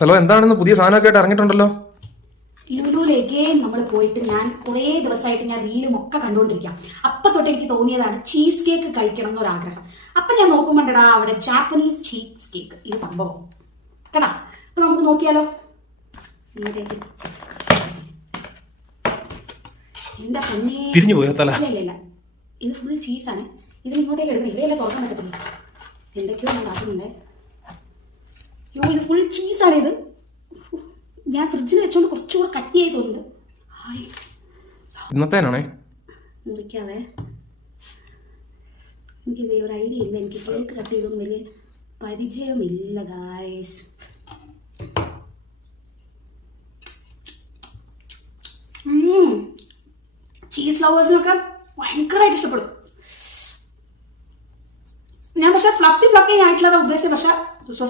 Hello, എന്താണെന്ന് പുതിയ സാധനമൊക്കെ ആയിട്ട് ഇറങ്ങിയിട്ടുണ്ടല്ലോ? ലുലുവിലേക്ക് നമ്മൾ പോയിട്ട് ഞാൻ കുറേ ദിവസമായിട്ട് ഞാൻ റീലും ഒക്കെ കണ്ടുകൊണ്ടിരിക്കാം. അപ്പൊ തൊട്ട് എനിക്ക് തോന്നിയതാണ് ചീസ് കേക്ക് കഴിക്കണം എന്നൊരാഗ്രഹം. അപ്പൊ ഞാൻ നോക്കുമ്പോണ്ടടാ അവിടെ ജാപ്പനീസ് ചീസ് കേക്ക് ഇത് സംഭവം കേട്ടാ. അപ്പൊ നമുക്ക് നോക്കിയാലോ. ഇങ്ങോട്ടേക്ക് എന്താ പൊന്നേ, തിരിഞ്ഞു പോയോ തല? ഇല്ല, ഇത് ഫുൾ ചീസാണ്. ഇതിൽ ഇങ്ങോട്ടേക്ക് എടുക്കണം. ഇവിടെയല്ലേ തുറക്കാൻ പറ്റത്തില്ല. എന്തൊക്കെയോ ഞാൻ കാട്ടുന്നുണ്ടേ. യോ, ഇത് ഫുൾ ചീസാണ്. ഇത് ഞാൻ ഫ്രിഡ്ജിൽ വെച്ചോണ്ട് കുറച്ചുകൂടെ കട്ടിയായി തോന്നുന്നു. ഇന്നത്തേനാണേ മുറിക്കാവേ. എനിക്കിത് ഒരു ഐഡിയ ഇല്ല. എനിക്ക് കേക്ക് കട്ട് ചെയ്തൊന്നും വലിയ പരിചയമില്ല ഗായ്സ്. ചീസ് ലവേഴ്സിനൊക്കെ ഭയങ്കരമായിട്ട് ഇഷ്ടപ്പെടും. ഞാൻ പക്ഷെ ഫ്ലഫി ആയിട്ടുള്ളതാണ് ഉദ്ദേശിച്ചത്. പക്ഷെ